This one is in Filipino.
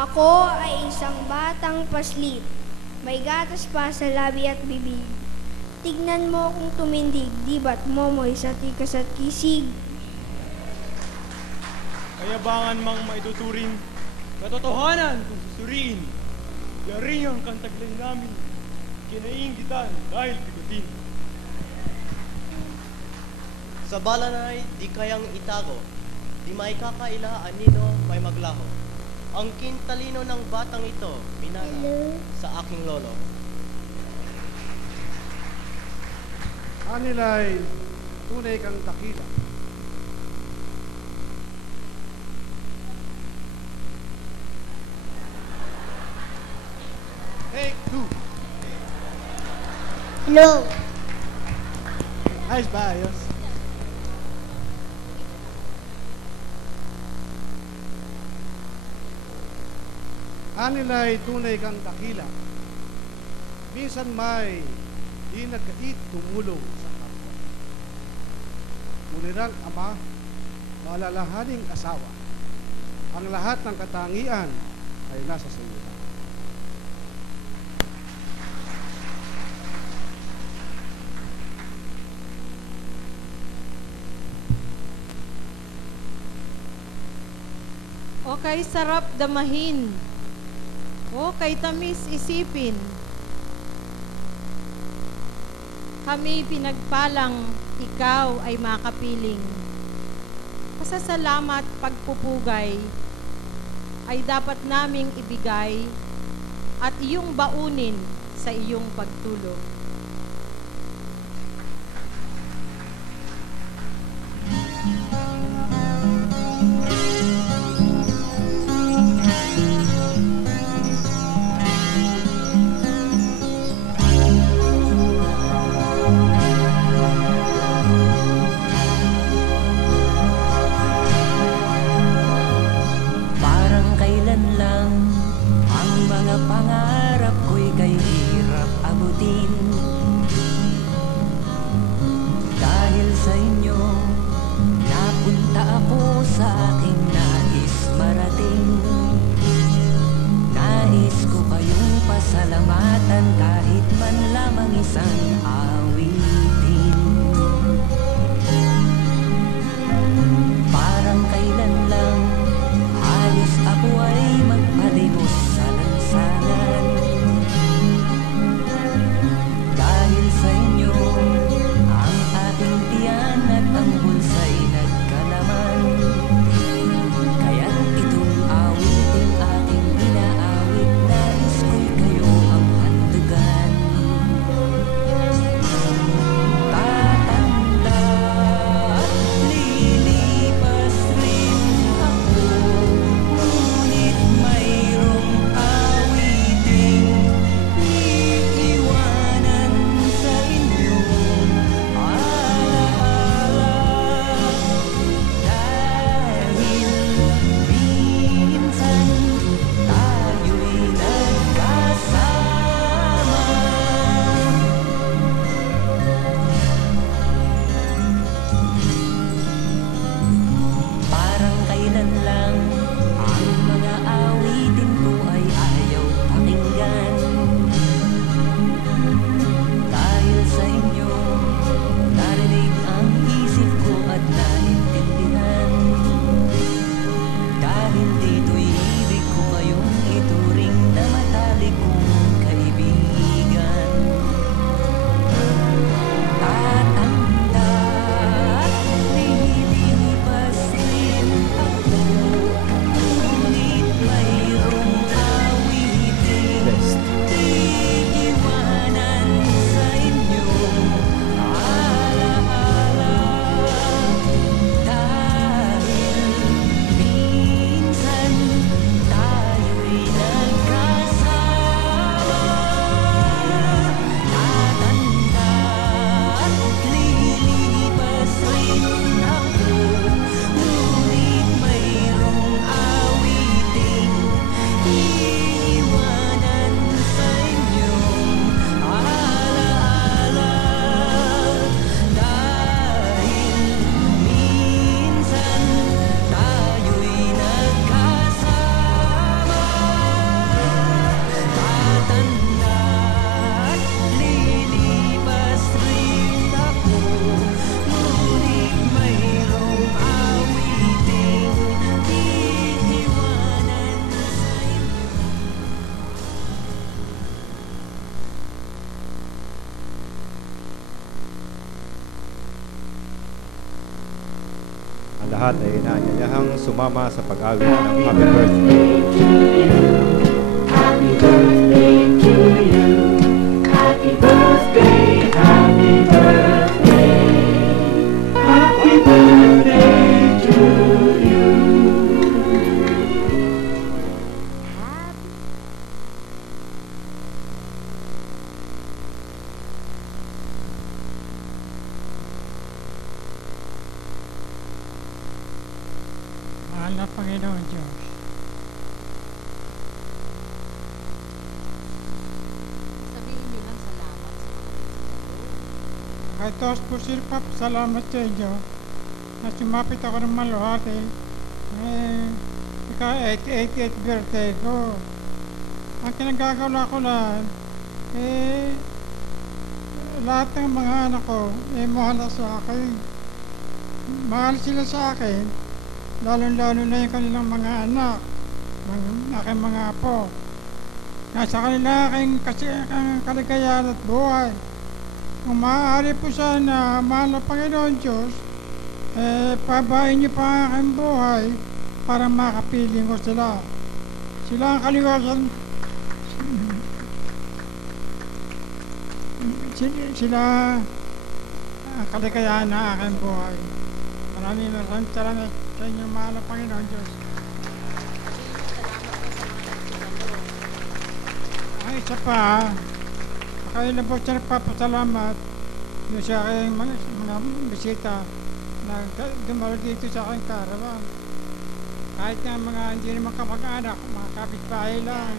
Ako ay isang batang paslit, may gatas pa sa labi at bibig. Tignan mo kung tumindig, di ba't momoy sa tikas at kisig? Kayabangan mang maituturing, katotohanan kung susuriin. Yaring ang kantaglay namin, kinainggitan dahil bigutin. Sa balanay, di kayang itago, di may kakaila anino may maglaho. Ang kintalino ng batang ito, minana sa aking lolo. Anila'y tunay kang dakila. Take two. Hello. Ayos ba? Ayos? Anila'y tunay kang dakila. Minsan may di nagkait tumulong sa kapwa. Ulirang ama, malalahaning asawa. Ang lahat ng katangian ay nasa sa iyo. O kay sarap damahin, o kay tamis isipin. Kami pinagpalang ikaw ay makapiling. Pasasalamat pagpupugay ay dapat naming ibigay at iyong baunin sa iyong pagtulog. lahat ay inaanyayahang sumama sa pag-awit ng Happy Birthday. Mahal na Panginoon Diyos, Sabihin niyo lang salamat sa kahit taos po sila salamat sa inyo na sumapit ako ng maluhati. Ika-88th birthday ko. Ang kinagagawa ko lang, lahat ng mga anak ko, mahal na sa akin. Mahal sila sa akin, lalo-lalo na yung kanilang mga anak, aking mga apo. Nasa kanila aking kaligayahan at buhay. Kung maaari po sana, mahal na Panginoon Diyos, pabayin niyo pa ang aking buhay para makapiling ko sila. Sila ang kaligayahan. Sila ang kaligayahan ng aking buhay. Maraming salamat sa inyo, mahal na Panginoon Diyos. Ang isa pa, kayo na po siya nagpapasalamat yung sa aking mga bisita na dumalo dito sa aking karawan. Kahit nga mga hindi naman kamag-anak, mga kapitbahay lang.